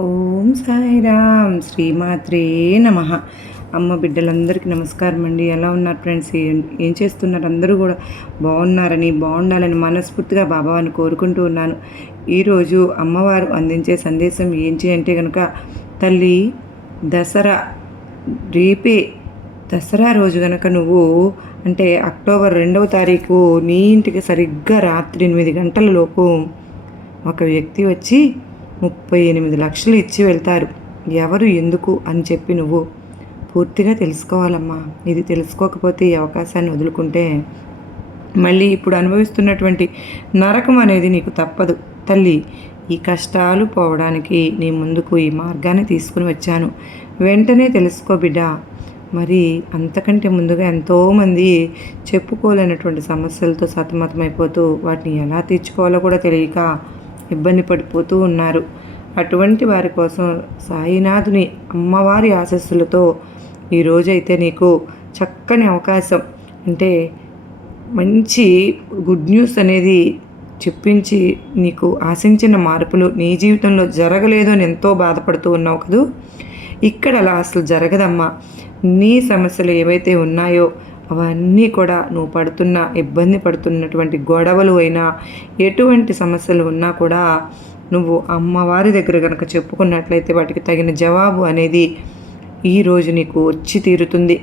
ఓం సాయిరామ్ శ్రీమాత్రే నమ. అమ్మ బిడ్డలందరికీ నమస్కారం అండి. ఎలా ఉన్నారు ఫ్రెండ్స్? ఏం చేస్తున్నారు? అందరూ కూడా బాగున్నారని బాగుండాలని మనస్ఫూర్తిగా బాబావాని కోరుకుంటూ ఉన్నాను. ఈరోజు అమ్మవారు అందించే సందేశం ఏంటి అంటే కనుక తల్లి దసరా రేపే దసరా రోజు కనుక నువ్వు అంటే అక్టోబర్ రెండవ తారీఖు నీ ఇంటికి సరిగ్గా రాత్రి ఎనిమిది గంటల లోపు ఒక వ్యక్తి వచ్చి ముప్పై ఎనిమిది లక్షలు ఇచ్చి వెళ్తారు. ఎవరు ఎందుకు అని చెప్పి నువ్వు పూర్తిగా తెలుసుకోవాలమ్మా. ఇది తెలుసుకోకపోతే ఈ అవకాశాన్ని వదులుకుంటే మళ్ళీ ఇప్పుడు అనుభవిస్తున్నటువంటి నరకం అనేది నీకు తప్పదు. తల్లి ఈ కష్టాలు పోవడానికి నీ ముందుకు ఈ మార్గాన్ని తీసుకుని వచ్చాను. వెంటనే తెలుసుకో బిడ్డ. మరి అంతకంటే ముందుగా ఎంతోమంది చెప్పుకోలేనటువంటి సమస్యలతో సతమతమైపోతూ వాటిని ఎలా తీర్చుకోవాలో కూడా తెలియక ఇబ్బంది పడిపోతూ ఉన్నారు. అటువంటి వారి కోసం సాయినాథుని అమ్మవారి ఆశస్సులతో ఈరోజైతే నీకు చక్కని అవకాశం. అంటే మంచి గుడ్ న్యూస్ అనేది చెప్పించి నీకు ఆశించిన మార్పులు నీ జీవితంలో జరగలేదు అని ఎంతో బాధపడుతూ ఉన్నావు కదూ? ఇక్కడ అలా అసలు జరగదమ్మా. నీ సమస్యలు ఏవైతే ఉన్నాయో అవన్నీ కూడా నువ్వు పడుతున్న ఇబ్బంది పడుతున్నటువంటి గొడవలు అయినా ఎటువంటి సమస్యలు ఉన్నా కూడా నువ్వు అమ్మవారి దగ్గర కనుక చెప్పుకున్నట్లయితే వాటికి తగిన జవాబు అనేది ఈరోజు నీకు వచ్చి తీరుతుంది.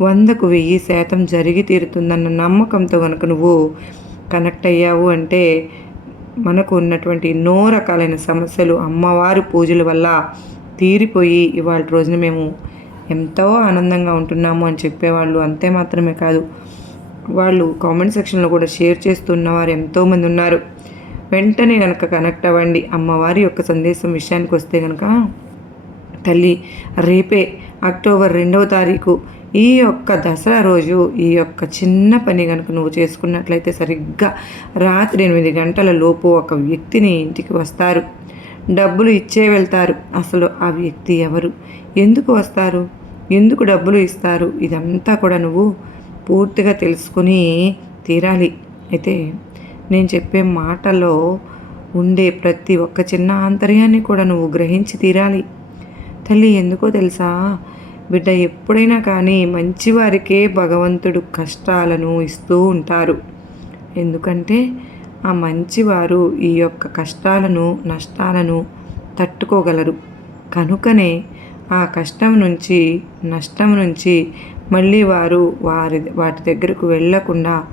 వందకు వెయ్యి శాతం జరిగి తీరుతుందన్న నమ్మకంతో కనుక నువ్వు కనెక్ట్ అయ్యావు అంటే మనకు ఉన్నటువంటి ఎన్నో రకాలైన సమస్యలు అమ్మవారి పూజల వల్ల తీరిపోయి ఇవాళ రోజున మేము ఎంతో ఆనందంగా ఉంటున్నాము అని చెప్పేవాళ్ళు అంతే మాత్రమే కాదు. వాళ్ళు కామెంట్ సెక్షన్లో కూడా షేర్ చేస్తున్న వారు ఎంతోమంది ఉన్నారు. వెంటనే కనుక కనెక్ట్ అవ్వండి. అమ్మవారి యొక్క సందేశం విషయానికి వస్తే కనుక తల్లి రేపే అక్టోబర్ రెండవ తారీఖు ఈ యొక్క దసరా రోజు ఈ యొక్క చిన్న పని కనుక నువ్వు చేసుకున్నట్లయితే సరిగ్గా రాత్రి ఎనిమిది గంటల లోపు ఒక వ్యక్తిని ఇంటికి వస్తారు. డబ్బులు ఇచ్చే వెళ్తారు. అసలు ఆ వ్యక్తి ఎవరు? ఎందుకు వస్తారు? ఎందుకు డబ్బులు ఇస్తారు? ఇదంతా కూడా నువ్వు పూర్తిగా తెలుసుకుని తీరాలి. అయితే నేను చెప్పే మాటలో ఉండే ప్రతి ఒక్క చిన్న ఆంతర్యాన్ని కూడా నువ్వు గ్రహించి తీరాలి. తల్లి ఎందుకో తెలుసా? బిడ్డ ఎప్పుడైనా కానీ మంచివారికే భగవంతుడు కష్టాలను ఇస్తూ ఉంటారు. ఎందుకంటే ఆ మంచివారు ఈ యొక్క కష్టాలను నష్టాలను తట్టుకోగలరు. కనుకనే ఆ కష్టం నుంచి నష్టం నుంచి మళ్ళీ వారు వారి వాటి దగ్గరకు వెళ్ళకుండా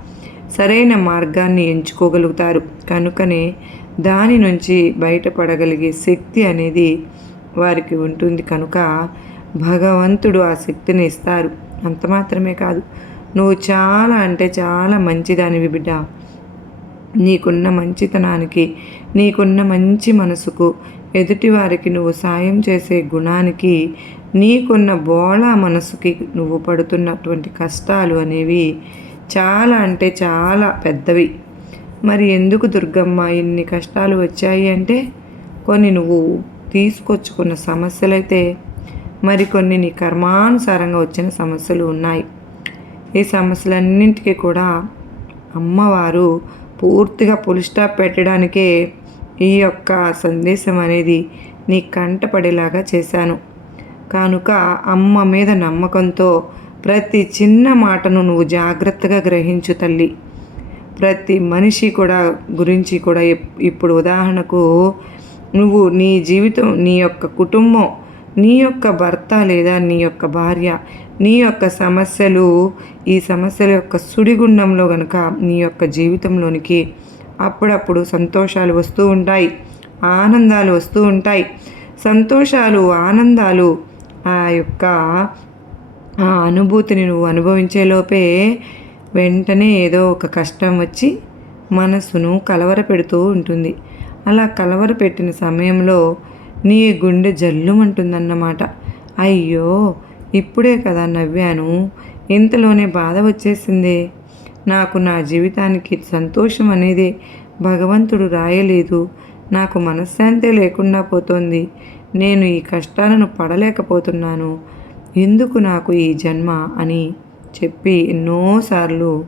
సరైన మార్గాన్ని ఎంచుకోగలుగుతారు. కనుకనే దాని నుంచి బయటపడగలిగే శక్తి అనేది వారికి ఉంటుంది. కనుక భగవంతుడు ఆ శక్తిని ఇస్తారు. అంత మాత్రమే కాదు నువ్వు చాలా అంటే చాలా మంచిదానివి బిడ్డ. నీకున్న మంచితనానికి నీకున్న మంచి మనసుకు ఎదుటివారికి నువ్వు సాయం చేసే గుణానికి నీకున్న బోళా మనసుకి నువ్వు పడుతున్నటువంటి కష్టాలు అనేవి చాలా అంటే చాలా పెద్దవి. మరి ఎందుకు దుర్గమ్మ ఇన్ని కష్టాలు వచ్చాయి అంటే కొన్ని నువ్వు తీసుకొచ్చుకున్న సమస్యలైతే మరికొన్ని నీ కర్మానుసారంగా వచ్చిన సమస్యలు ఉన్నాయి. ఈ సమస్యలన్నింటికీ కూడా అమ్మవారు పూర్తిగా పులిస్టాప్ పెట్టడానికే ఈ యొక్క సందేశం అనేది నీ కంటపడేలాగా చేశాను. కనుక అమ్మ మీద నమ్మకంతో ప్రతి చిన్న మాటను నువ్వు జాగ్రత్తగా గ్రహించు తల్లి. ప్రతి మనిషి కూడా గురించి కూడా ఇప్పుడు ఉదాహరణకు నువ్వు నీ జీవితం నీ యొక్క కుటుంబం నీ యొక్క భర్త లేదా నీ యొక్క భార్య నీ యొక్క సమస్యలు ఈ సమస్యల యొక్క సుడిగుండంలో కనుక నీ యొక్క జీవితంలోనికి అప్పుడప్పుడు సంతోషాలు వస్తూ ఉంటాయి. ఆనందాలు వస్తూ ఉంటాయి. సంతోషాలు ఆనందాలు ఆ యొక్క ఆ అనుభూతిని నువ్వు అనుభవించేలోపే వెంటనే ఏదో ఒక కష్టం వచ్చి మనసును కలవర పెడుతూ ఉంటుంది. అలా కలవర పెట్టిన సమయంలో నీ గుండె జల్లుమంటుందన్నమాట. అయ్యో! ఇప్పుడే కదా నవ్వాను. ఇంతలోనే బాధ వచ్చేసిందే. నాకు నా జీవితానికి సంతోషం అనేది భగవంతుడు రాయలేదు. నాకు మనశ్శాంతి లేకుండా పోతోంది. నేను ఈ కష్టాలను పడలేకపోతున్నాను. ఎందుకు నాకు ఈ జన్మ అని చెప్పి ఎన్నోసార్లు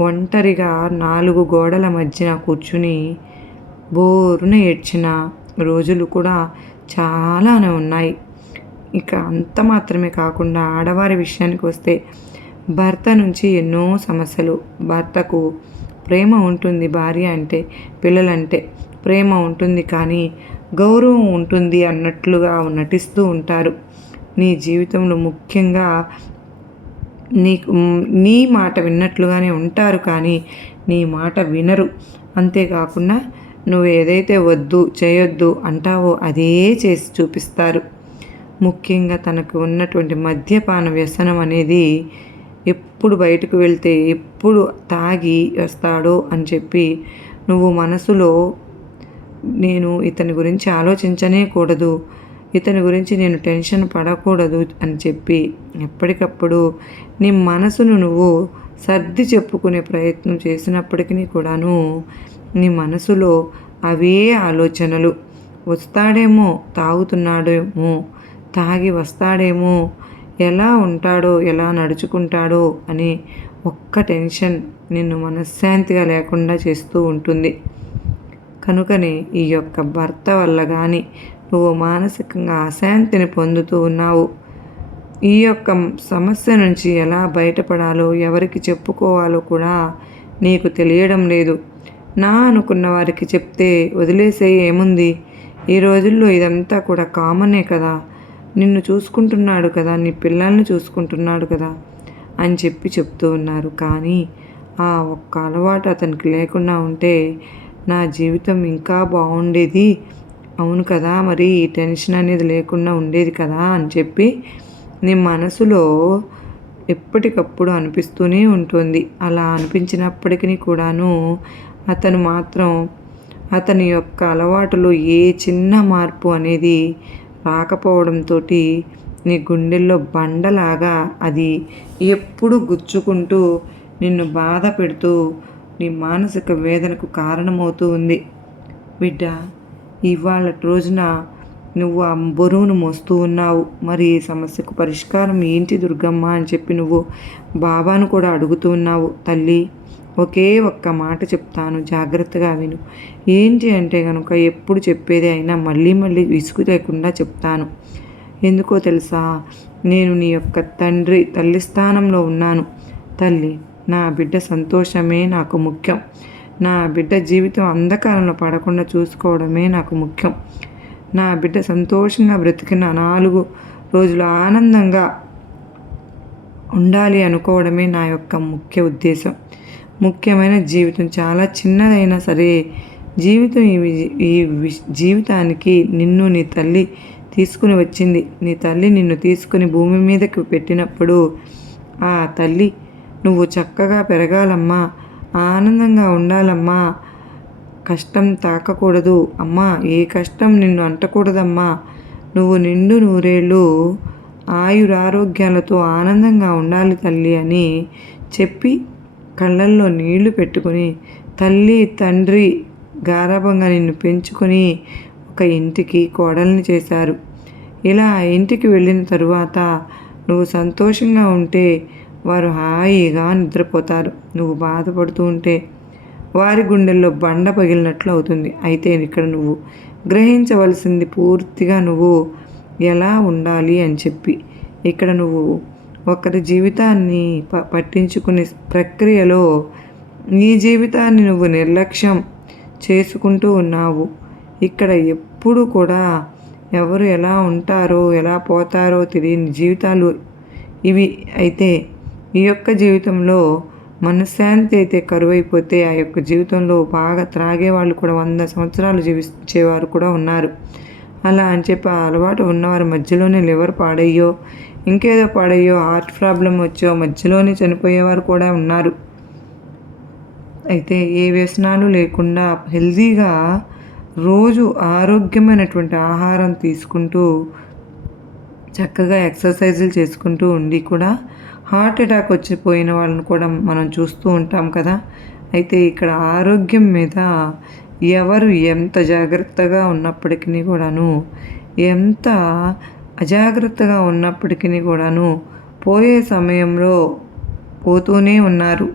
ఒంటరిగా నాలుగు గోడల మధ్యన కూర్చుని బోరున ఏడ్చిన రోజులు కూడా చాలానే ఉన్నాయి. ఇక అంత మాత్రమే కాకుండా ఆడవారి విషయానికి వస్తే భర్త నుంచి ఎన్నో సమస్యలు. భర్తకు ప్రేమ ఉంటుంది భార్య అంటే పిల్లలంటే ప్రేమ ఉంటుంది కానీ గౌరవం ఉంటుంది అన్నట్లుగా నటిస్తూ ఉంటారు. నీ జీవితంలో ముఖ్యంగా నీకు నీ మాట విన్నట్లుగానే ఉంటారు కానీ నీ మాట వినరు. అంతేకాకుండా నువ్వు ఏదైతే వద్దు చేయొద్దు అంటావో అదే చేసి చూపిస్తారు. ముఖ్యంగా తనకు ఉన్నటువంటి మద్యపాన వ్యసనం అనేది ఎప్పుడు బయటకు వెళ్తే ఎప్పుడు తాగి వస్తాడో అని చెప్పి నువ్వు మనసులో నేను ఇతని గురించి ఆలోచించనే కూడదు. ఇతని గురించి నేను టెన్షన్ పడకూడదు అని చెప్పి ఎప్పటికప్పుడు నీ మనసును నువ్వు సర్ది చెప్పుకునే ప్రయత్నం చేసినప్పటికీ కూడాను నీ మనసులో అవే ఆలోచనలు. వస్తాడేమో తాగుతున్నాడేమో తాగి వస్తాడేమో ఎలా ఉంటాడో ఎలా నడుచుకుంటాడో అని ఒక్క టెన్షన్ నిన్ను మనశ్శాంతిగా లేకుండా చేస్తూ ఉంటుంది. కనుకనే ఈ యొక్క భర్త వల్ల కానీ నువ్వు మానసికంగా అశాంతిని పొందుతూ ఉన్నావు. ఈ యొక్క సమస్య నుంచి ఎలా బయటపడాలో ఎవరికి చెప్పుకోవాలో కూడా నీకు తెలియడం లేదు. నా అనుకున్న వారికి చెప్తే వదిలేసే ఏముంది? ఈ రోజుల్లో ఇదంతా కూడా కామనే కదా. నిన్ను చూసుకుంటున్నాడు కదా నీ పిల్లల్ని చూసుకుంటున్నాడు కదా అని చెప్పి చెప్తూ ఉన్నారు. కానీ ఆ ఒక్క అలవాటు అతనికి లేకుండా ఉంటే నా జీవితం ఇంకా బాగుండేది. అవును కదా మరి ఈ టెన్షన్ అనేది లేకుండా ఉండేది కదా అని చెప్పి నీ మనసులో ఎప్పటికప్పుడు అనిపిస్తూనే ఉంటుంది. అలా అనిపించినప్పటికీ కూడాను అతను మాత్రం అతని యొక్క అలవాటులో ఏ చిన్న మార్పు అనేది రాకపోవడంతో నీ గుండెల్లో బండలాగా అది ఎప్పుడు గుచ్చుకుంటూ నిన్ను బాధ పెడుతూ నీ మానసిక వేదనకు కారణమవుతూ ఉంది. బిడ్డ ఇవాళ రోజున నువ్వు ఆ బరువును మోస్తూ ఉన్నావు. మరి ఈ సమస్యకు పరిష్కారం ఏంటి దుర్గమ్మ అని చెప్పి నువ్వు బాబాను కూడా అడుగుతూ ఉన్నావు. తల్లి ఒకే ఒక్క మాట చెప్తాను జాగ్రత్తగా విను. ఏంటి అంటే కనుక ఎప్పుడు చెప్పేది అయినా మళ్ళీ మళ్ళీ విసుగు లేకుండా చెప్తాను. ఎందుకో తెలుసా? నేను నీ యొక్క తండ్రి తల్లి స్థానంలో ఉన్నాను. తల్లి నా బిడ్డ సంతోషమే నాకు ముఖ్యం. నా బిడ్డ జీవితం అంధకారంలో పడకుండా చూసుకోవడమే నాకు ముఖ్యం. నా బిడ్డ సంతోషంగా బ్రతికిన నాలుగు రోజులు ఆనందంగా ఉండాలి అనుకోవడమే నా యొక్క ముఖ్య ఉద్దేశం. ముఖ్యమైన జీవితం. చాలా చిన్నదైనా సరే జీవితం ఈ జీవితానికి నిన్ను నీ తల్లి తీసుకుని వచ్చింది. నీ తల్లి నిన్ను తీసుకుని భూమి మీదకి పెట్టినప్పుడు ఆ తల్లి నువ్వు చక్కగా పెరగాలమ్మా ఆనందంగా ఉండాలమ్మా కష్టం తాకకూడదు అమ్మా ఏ కష్టం నిన్ను అంటకూడదమ్మా నువ్వు నిండు నూరేళ్ళు ఆయురారోగ్యాలతో ఆనందంగా ఉండాలి తల్లి అని చెప్పి కళ్ళల్లో నీళ్ళు పెట్టుకొని తల్లి తండ్రి గారాభంగా నిన్ను పెంచుకొని ఒక ఇంటికి కోడల్ని చేశారు. ఇలా ఇంటికి వెళ్ళిన తరువాత నువ్వు సంతోషంగా ఉంటే వారు హాయిగా నిద్రపోతారు. నువ్వు బాధపడుతూ ఉంటే వారి గుండెల్లో బండ పగిలినట్లు అవుతుంది. అయితే ఇక్కడ నువ్వు గ్రహించవలసింది పూర్తిగా నువ్వు ఎలా ఉండాలి అని చెప్పి. ఇక్కడ నువ్వు ఒకరి జీవితాన్ని ప పట్టించుకునే ప్రక్రియలో నీ జీవితాన్ని నువ్వు నిర్లక్ష్యం చేసుకుంటూ ఉన్నావు. ఇక్కడ ఎప్పుడు కూడా ఎవరు ఎలా ఉంటారో ఎలా పోతారో తెలియని జీవితాలు ఇవి అయితే ఈ యొక్క జీవితంలో మనశ్శాంతి అయితే కరువైపోతే ఆ యొక్క జీవితంలో బాగా త్రాగే వాళ్ళు కూడా వంద సంవత్సరాలు జీవించేవారు కూడా ఉన్నారు. అలా అని చెప్పి ఆ అలవాటు ఉన్నవారు మధ్యలోనే లివర్ పాడయ్యో ఇంకేదో పాడయ్యో హార్ట్ ప్రాబ్లం వచ్చో మధ్యలోనే చనిపోయేవారు కూడా ఉన్నారు. అయితే ఏ వ్యసనాలు లేకుండా హెల్తీగా రోజు ఆరోగ్యమైనటువంటి ఆహారం తీసుకుంటూ చక్కగా ఎక్సర్సైజులు చేసుకుంటూ ఉండి కూడా హార్ట్ అటాక్ వచ్చిపోయిన వాళ్ళని కూడా మనం చూస్తూ ఉంటాం కదా. అయితే ఇక్కడ ఆరోగ్యం మీద ఎవరు ఎంత జాగ్రత్తగా ఉన్నప్పటికీ కూడాను ఎంత అజాగ్రత్తగా ఉన్నప్పటికీ కూడాను పోయే సమయంలో పోతూనే ఉన్నారు.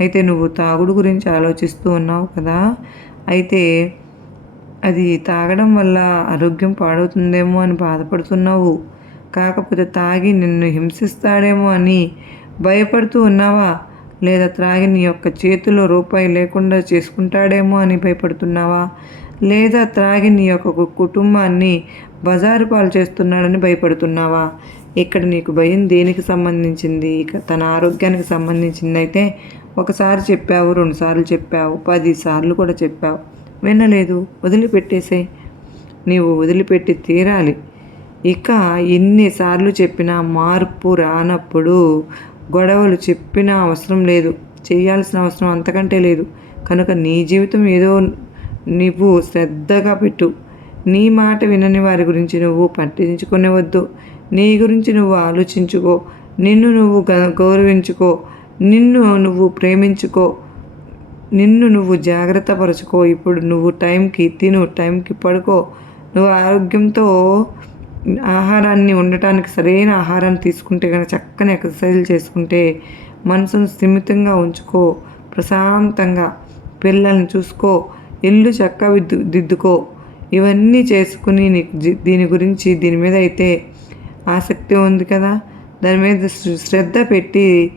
అయితే నువ్వు తాగుడు గురించి ఆలోచిస్తూ ఉన్నావు కదా? అయితే అది తాగడం వల్ల ఆరోగ్యం పాడవుతుందేమో అని బాధపడుతున్నావు. కాకపోతే తాగి నిన్ను హింసిస్తాడేమో అని భయపడుతూ ఉన్నావా? లేదా త్రాగి నీ యొక్క చేతిలో రూపాయి లేకుండా చేసుకుంటాడేమో అని భయపడుతున్నావా? లేదా త్రాగి నీ యొక్క కుటుంబాన్ని బజారు పాలు చేస్తున్నాడని భయపడుతున్నావా? ఇక్కడ నీకు భయం దేనికి సంబంధించింది? ఇక తన ఆరోగ్యానికి సంబంధించిందైతే ఒకసారి చెప్పావు రెండుసార్లు చెప్పావు పది సార్లు కూడా చెప్పావు. వినలేదు. వదిలిపెట్టేసే నీవు వదిలిపెట్టి తీరాలి. ఇక ఎన్నిసార్లు చెప్పినా మార్పు రానప్పుడు గొడవలు చెప్పిన అవసరం లేదు. చేయాల్సిన అవసరం అంతకంటే లేదు. కనుక నీ జీవితం ఏదో నువ్వు శ్రద్ధగా పెట్టు. నీ మాట వినని వారి గురించి నువ్వు పట్టించుకునేవద్దు. నీ గురించి నువ్వు ఆలోచించుకో. నిన్ను నువ్వు గౌరవించుకో. నిన్ను నువ్వు ప్రేమించుకో. నిన్ను నువ్వు జాగ్రత్త పరచుకో ఇప్పుడు నువ్వు టైంకి తిను టైంకి పడుకో. నువ్వు ఆరోగ్యంతో ఆహారాన్ని ఉండటానికి సరైన ఆహారాన్ని తీసుకుంటే కనుక చక్కని ఎక్సర్సైజ్ చేసుకుంటే మనసును స్థిమితంగా ఉంచుకో ప్రశాంతంగా పిల్లల్ని చూసుకో ఇల్లు చక్క దిద్దుకో. ఇవన్నీ చేసుకుని నీకు దీని గురించి దీని మీద అయితే ఆసక్తి ఉంది కదా? దాని మీద శ్రద్ధ పెట్టి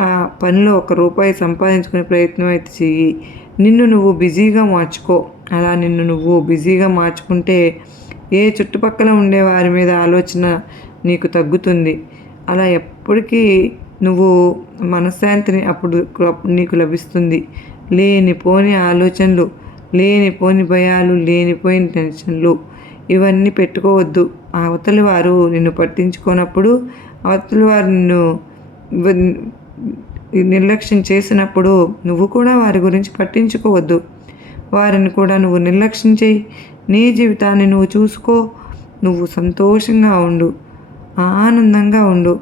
ఆ పనిలో ఒక రూపాయి సంపాదించుకునే ప్రయత్నం అయితే చెయ్యి. నిన్ను నువ్వు బిజీగా మార్చుకో. అలా నిన్ను నువ్వు బిజీగా మార్చుకుంటే ఏ చుట్టుపక్కల ఉండే వారి మీద ఆలోచన నీకు తగ్గుతుంది. అలా ఎప్పటికీ నువ్వు మనశ్శాంతిని అప్పుడు నీకు లభిస్తుంది. లేనిపోని ఆలోచనలు లేనిపోని భయాలు లేనిపోయిన టెన్షన్లు ఇవన్నీ పెట్టుకోవద్దు. అవతలి వారు నిన్ను పట్టించుకోనప్పుడు అవతలి వారు నిన్ను నిర్లక్ష్యం చేసినప్పుడు నువ్వు కూడా వారి గురించి పట్టించుకోవద్దు. వారిని కూడా నువ్వు నిర్లక్ష్యం చేయి. నీ జీవితాన్ని నువ్వు చూసుకో. నువ్వు సంతోషంగా ఉండు. ఆనందంగా ఉండు.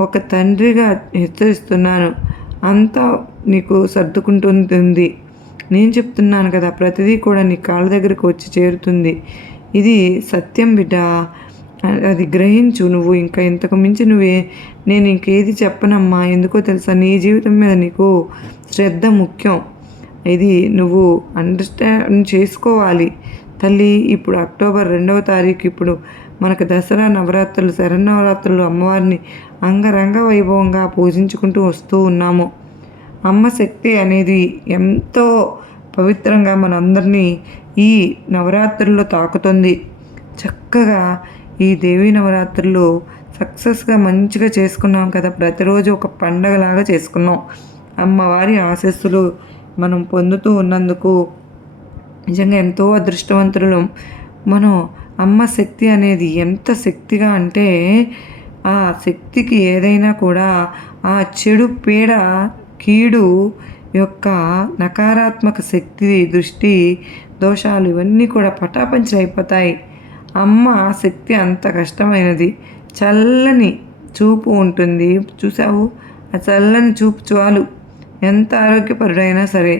ఒక తండ్రిగా హెచ్చరిస్తున్నాను. అంతా నీకు సర్దుకుంటుంది. నేను చెప్తున్నాను కదా ప్రతిదీ కూడా నీ కాళ్ళ దగ్గరకు వచ్చి చేరుతుంది. ఇది సత్యం బిడ్డ. అది గ్రహించు. నువ్వు ఇంకా ఇంతకు మించి నువ్వే. నేను ఇంకేది చెప్పనమ్మా. ఎందుకో తెలుసా నీ జీవితం మీద నీకు శ్రద్ధ ముఖ్యం. ఇది నువ్వు అండర్స్టాండ్ చేసుకోవాలి. తల్లి ఇప్పుడు అక్టోబర్ రెండవ తారీఖు ఇప్పుడు మనకు దసరా నవరాత్రులు శరన్నవరాత్రులు అమ్మవారిని అంగరంగ వైభవంగా పూజించుకుంటూ వస్తూ ఉన్నాము. అమ్మ శక్తి అనేది ఎంతో పవిత్రంగా మనందరినీ ఈ నవరాత్రుల్లో తాకుతుంది. చక్కగా ఈ దేవీ నవరాత్రులు సక్సెస్గా మంచిగా చేసుకున్నాం కదా. ప్రతిరోజు ఒక పండగలాగా చేసుకున్నాం. అమ్మవారి ఆశస్సులు మనం పొందుతూ ఉన్నందుకు నిజంగా ఎంతో అదృష్టవంతులు. మనం అమ్మ శక్తి అనేది ఎంత శక్తిగా అంటే ఆ శక్తికి ఏదైనా కూడా ఆ చెడు పీడ కీడు యొక్క నకారాత్మక శక్తి దృష్టి దోషాలు ఇవన్నీ కూడా పటాపంచలైపోతాయి. అమ్మ శక్తి అంత కష్టమైనది. చల్లని చూపు ఉంటుంది. చూసావు ఆ చల్లని చూపు చాలు. ఎంత ఆరోగ్యపరుడైనా సరే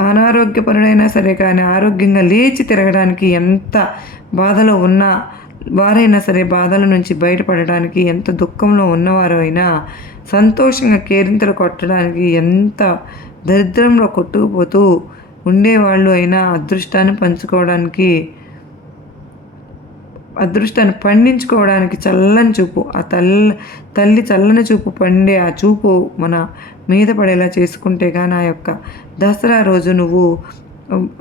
అనారోగ్యపరుడైనా సరే కానీ ఆరోగ్యంగా లేచి తిరగడానికి ఎంత బాధలో ఉన్నా వారైనా సరే బాధల నుంచి బయటపడడానికి ఎంత దుఃఖంలో ఉన్నవారు అయినా సంతోషంగా కేరింతలు కొట్టడానికి ఎంత దరిద్రంలో కొట్టుకుపోతూ ఉండేవాళ్ళు అయినా అదృష్టాన్ని పంచుకోవడానికి అదృష్టాన్ని పండించుకోవడానికి చల్లని చూపు ఆ తల్లి తల్లి చల్లని చూపు పండే ఆ చూపు మన మీద పడేలా చేసుకుంటే కానీ ఆ యొక్క దసరా రోజు నువ్వు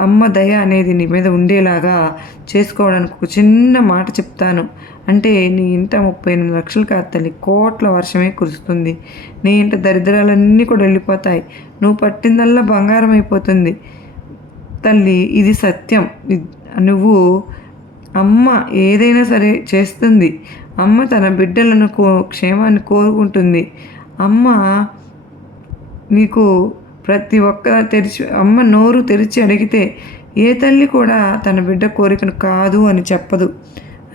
అమ్మ దయ అనేది నీ మీద ఉండేలాగా చేసుకోవడానికి ఒక చిన్న మాట చెప్తాను. అంటే నీ ఇంట ముప్పై ఎనిమిది లక్షలు కాదు తల్లి కోట్ల వర్షమే కురుస్తుంది. నీ ఇంట దరిద్రాలన్నీ కూడా వెళ్ళిపోతాయి. నువ్వు పట్టిందల్లా బంగారం అయిపోతుంది. తల్లి ఇది సత్యం. నువ్వు అమ్మ ఏదైనా సరే చేస్తుంది. అమ్మ తన బిడ్డలను కో క్షేమాన్ని కోరుకుంటుంది. అమ్మ నీకు ప్రతి ఒక్క తెరిచి అమ్మ నోరు తెరిచి అడిగితే ఏ తల్లి కూడా తన బిడ్డ కోరికను కాదు అని చెప్పదు.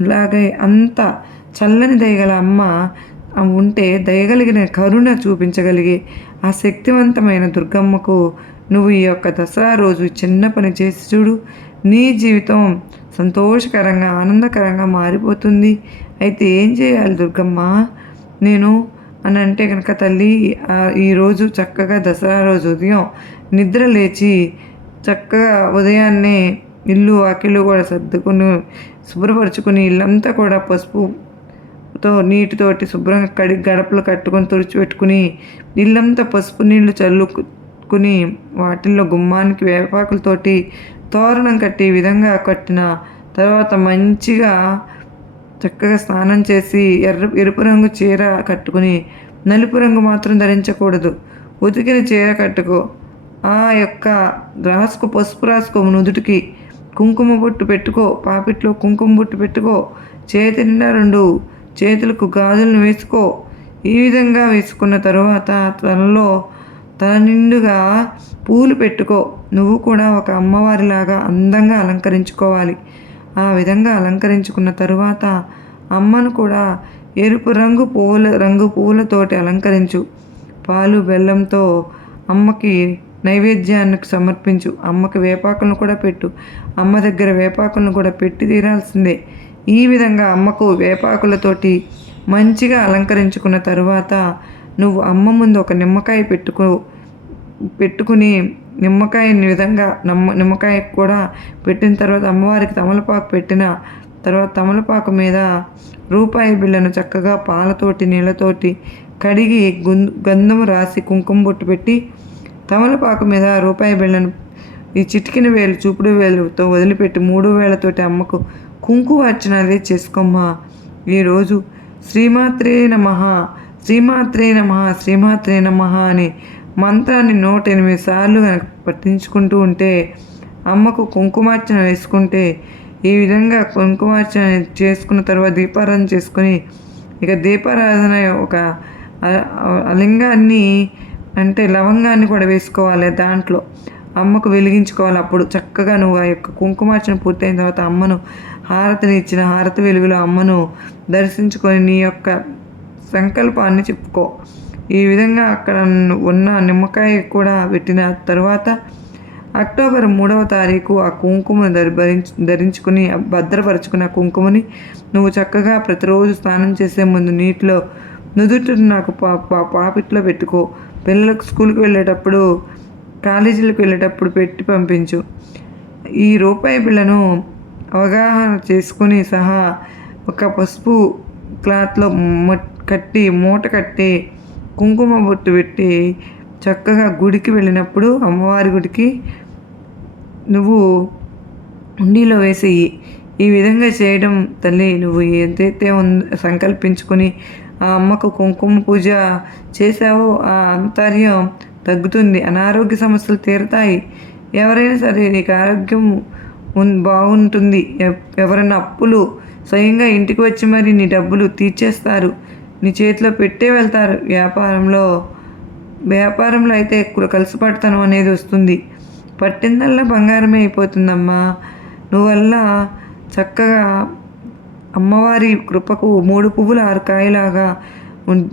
అలాగే అంత చల్లని దయగల అమ్మ ఉంటే దయగలిగిన కరుణ చూపించగలిగే ఆ శక్తివంతమైన దుర్గమ్మకు నువ్వు ఈ యొక్క దసరా రోజు చిన్న పని చేసి చూడు. నీ జీవితం సంతోషకరంగా ఆనందకరంగా మారిపోతుంది. అయితే ఏం చేయాలి దుర్గమ్మ? నేను అని అంటే కనుక తల్లి ఈరోజు చక్కగా దసరా రోజు ఉదయం నిద్ర లేచి చక్కగా ఉదయాన్నే ఇల్లు వాకిళ్ళు కూడా సర్దుకుని శుభ్రపరచుకుని ఇల్లంతా కూడా పసుపుతో నీటితోటి శుభ్రంగా కడిగి గడపలు కట్టుకొని తుడిచిపెట్టుకుని ఇల్లంతా పసుపు నీళ్ళు చల్లుకుని వాటిల్లో గుమ్మానికి వేపాకులతోటి తోరణం కట్టి ఈ విధంగా కట్టిన తర్వాత మంచిగా చక్కగా స్నానం చేసి ఎర్ర ఎరుపు రంగు చీర కట్టుకుని నలుపు రంగు మాత్రం ధరించకూడదు. ఉతికిన చీర కట్టుకో. ఆ యొక్క రాసుకు పసుపు రాసుకో నుదుటికి. కుంకుమ బొట్టు పెట్టుకో. పాపిట్లో కుంకుమ బొట్టు పెట్టుకో. చేతి నిండా రెండు చేతులకు గాజులను వేసుకో. ఈ విధంగా వేసుకున్న తరువాత త్వరలో తల నిండుగా పూలు పెట్టుకో. నువ్వు కూడా ఒక అమ్మవారిలాగా అందంగా అలంకరించుకోవాలి. ఆ విధంగా అలంకరించుకున్న తరువాత అమ్మను కూడా ఎరుపు రంగు పువ్వుల రంగు పువ్వులతోటి అలంకరించు. పాలు బెల్లంతో అమ్మకి నైవేద్యాన్ని సమర్పించు. అమ్మకి వేపాకులను కూడా పెట్టు. అమ్మ దగ్గర వేపాకులను కూడా పెట్టి తీరాల్సిందే. ఈ విధంగా అమ్మకు వేపాకులతోటి మంచిగా అలంకరించుకున్న తరువాత నువ్వు అమ్మ ముందు ఒక నిమ్మకాయ పెట్టుకో పెట్టుకుని నిమ్మకాయ విధంగా నమ్మ నిమ్మకాయ కూడా పెట్టిన తర్వాత అమ్మవారికి తమలపాకు పెట్టిన తర్వాత తమలపాకు మీద రూపాయి బిళ్ళను చక్కగా పాలతోటి నీళ్ళతోటి కడిగి గంధం రాసి కుంకుమ బొట్టు పెట్టి తమలపాకు మీద రూపాయి బిళ్ళను ఈ చిటికిన వేలు చూపుడు వేలుతో వదిలిపెట్టి మూడు వేలతోటి అమ్మకు కుంకుమ అదే చేసుకోమ్మా. ఈరోజు శ్రీమాత్రే నమ. శ్రీమాత్రే నమ శ్రీమాత్రే నమ అని మంత్రాన్ని నూట ఎనిమిది సార్లు కనుక పట్టించుకుంటూ ఉంటే అమ్మకు కుంకుమార్చన వేసుకుంటే ఈ విధంగా కుంకుమార్చన చేసుకున్న తర్వాత దీపారాధన చేసుకొని ఇక దీపారాధన ఒక లింగాన్ని అంటే లవంగాన్ని కూడా వేసుకోవాలి దాంట్లో. అమ్మకు వెలిగించుకోవాలి అప్పుడు చక్కగా నువ్వు ఆ యొక్క కుంకుమార్చన పూర్తయిన తర్వాత అమ్మను హారతిని ఇచ్చిన హారతి వెలుగులో అమ్మను దర్శించుకొని నీ యొక్క సంకల్పాన్ని చెప్పుకో. ఈ విధంగా అక్కడ ఉన్న నిమ్మకాయ కూడా పెట్టిన తర్వాత అక్టోబర్ మూడవ తారీఖు ఆ కుంకుమను ధరించి ధరించుకుని భద్రపరుచుకున్న కుంకుమని నువ్వు చక్కగా ప్రతిరోజు స్నానం చేసే ముందు నీటిలో నుదుటి నాకు పా పాపిట్లో పెట్టుకో. పిల్లలకు స్కూల్కి వెళ్ళేటప్పుడు కాలేజీలకు వెళ్ళేటప్పుడు పెట్టి పంపించు. ఈ రూపాయి బిళ్ళను అవగాహన చేసుకుని సహా ఒక పసుపు క్లాత్లో కట్టి మూట కట్టి కుంకుమ బొట్టు పెట్టి చక్కగా గుడికి వెళ్ళినప్పుడు అమ్మవారి గుడికి నువ్వు ఉండిలో వేసేయి ఈ విధంగా చేయడం తల్లి. నువ్వు ఏదైతే సంకల్పించుకొని ఆ అమ్మకు కుంకుమ పూజ చేసావో ఆ అంతర్యం తగ్గుతుంది. అనారోగ్య సమస్యలు తీరుతాయి. ఎవరైనా సరే నీకు ఆరోగ్యం బాగుంటుంది. ఎవరైనా అప్పులు స్వయంగా ఇంటికి వచ్చి మరి నీ డబ్బులు తీర్చేస్తారు. నీ చేతిలో పెట్టే వెళ్తారు. వ్యాపారంలో వ్యాపారంలో అయితే కలిసి పడతాను అనేది వస్తుంది. పట్టిందల్లా బంగారమే అయిపోతుందమ్మా. నువ్వల్ల చక్కగా అమ్మవారి కృపకు మూడు పువ్వులు ఆరు కాయలాగా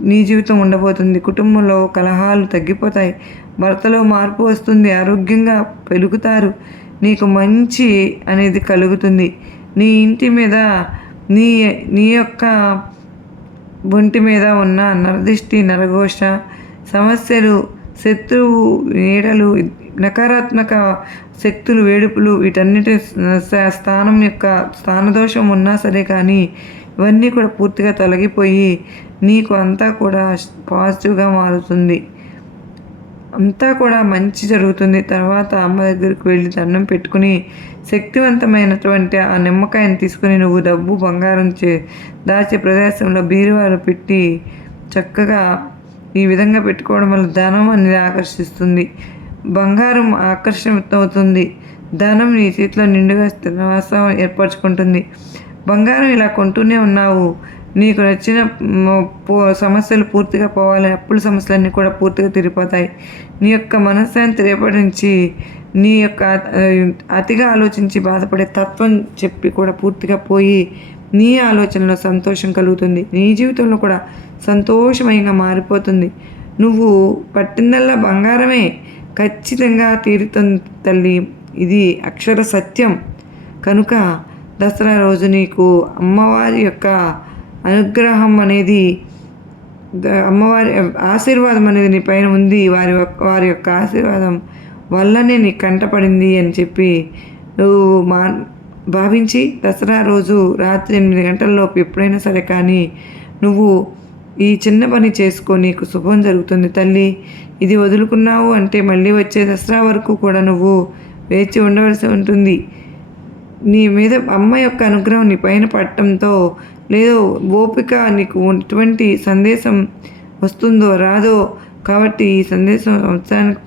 నీ జీవితం ఉండబోతుంది. కుటుంబంలో కలహాలు తగ్గిపోతాయి. భర్తలో మార్పు వస్తుంది. ఆరోగ్యంగా పెరుగుతారు. నీకు మంచి అనేది కలుగుతుంది. నీ ఇంటి మీద నీ నీ యొక్క ఒంటి మీద ఉన్న నరదిష్టి నరఘోష సమస్యలు శత్రువు నీడలు నకారాత్మక శక్తులు వేడుపులు వీటన్నిటి స్థానం యొక్క స్థానదోషం ఉన్నా సరే కానీ ఇవన్నీ కూడా పూర్తిగా తొలగిపోయి నీకు అంతా కూడా పాజిటివ్గా మారుతుంది. అంతా కూడా మంచి జరుగుతుంది. తర్వాత అమ్మ దగ్గరికి వెళ్ళి దండం పెట్టుకుని శక్తివంతమైనటువంటి ఆ నిమ్మకాయని తీసుకుని నువ్వు డబ్బు బంగారం చే దాచే ప్రదేశంలో బీరువాలు పెట్టి చక్కగా ఈ విధంగా పెట్టుకోవడం వల్ల ధనం అనేది ఆకర్షిస్తుంది. బంగారం ఆకర్షితవుతుంది ధనం నీ చేతిలో నిండుగా స్థిరవాసం ఏర్పరచుకుంటుంది. బంగారం ఇలా కొంటూనే ఉన్నావు. నీకు నచ్చిన సమస్యలు పూర్తిగా పోవాలి. అప్పుల సమస్యలన్నీ కూడా పూర్తిగా తిరిగిపోతాయి నీ యొక్క మనశ్శాంతి రేపటి నుంచి నీ యొక్క అతిగా ఆలోచించి బాధపడే తత్వం చెప్పి కూడా పూర్తిగా పోయి నీ ఆలోచనలో సంతోషం కలుగుతుంది. నీ జీవితంలో కూడా సంతోషమయంగా మారిపోతుంది. నువ్వు పట్టిందల్లా బంగారమే ఖచ్చితంగా తీరుతుంది తల్లి. ఇది అక్షర సత్యం. కనుక దసరా రోజు నీకు అమ్మవారి యొక్క అనుగ్రహం అనేది అమ్మవారి ఆశీర్వాదం అనేది నీ పైన ఉంది. వారి వారి యొక్క ఆశీర్వాదం వల్లనే నీ కంటపడింది అని చెప్పి నువ్వు మా భావించి దసరా రోజు రాత్రి ఎనిమిది గంటలలోపు ఎప్పుడైనా సరే కానీ నువ్వు ఈ చిన్న పని చేసుకో నీకు శుభం జరుగుతుంది. తల్లి ఇది వదులుకున్నావు అంటే మళ్ళీ వచ్చే దసరా వరకు కూడా నువ్వు వేచి ఉండవలసి ఉంటుంది. నీ మీద అమ్మ యొక్క అనుగ్రహం నీ పైన పడటంతో లేదో ఓపిక నీకు ఎటువంటి సందేశం వస్తుందో రాదో కాబట్టి ఈ సందేశం సంవత్సరానికి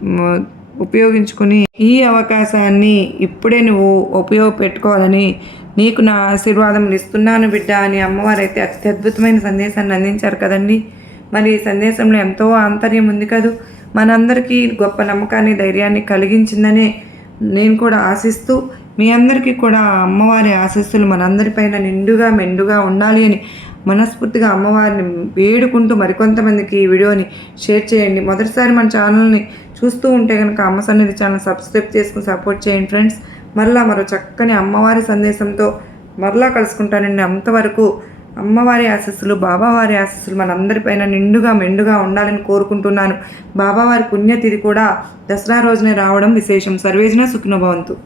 ఉపయోగించుకుని ఈ అవకాశాన్ని ఇప్పుడే నువ్వు ఉపయోగపెట్టుకోవాలని నీకు నా ఆశీర్వాదములు ఇస్తున్నాను బిడ్డ అని అమ్మవారు అయితే అత్యద్భుతమైన సందేశాన్ని అందించారు కదండి. మరి ఈ సందేశంలో ఎంతో ఆంతర్యం ఉంది కదూ. మనందరికీ గొప్ప నమ్మకాన్ని ధైర్యాన్ని కలిగించిందనే నేను కూడా ఆశిస్తూ మీ అందరికీ కూడా అమ్మవారి ఆశస్సులు మనందరిపైన నిండుగా మెండుగా ఉండాలి అని మనస్ఫూర్తిగా అమ్మవారిని వేడుకుంటూ మరికొంతమందికి ఈ వీడియోని షేర్ చేయండి. మొదటిసారి మన ఛానల్ని చూస్తూ ఉంటే కనుక అమ్మ సన్నిధి ఛానల్ సబ్స్క్రైబ్ చేసుకుని సపోర్ట్ చేయండి ఫ్రెండ్స్. మరలా మరో చక్కని అమ్మవారి సందేశంతో మరలా కలుసుకుంటానండి. అంతవరకు అమ్మవారి ఆశస్సులు బాబావారి ఆశస్సులు మనందరిపైన నిండుగా మెండుగా ఉండాలని కోరుకుంటున్నాను. బాబావారి పుణ్యతిథి కూడా దసరా రోజునే రావడం విశేషం. సర్వేజన సుఖినభవంతు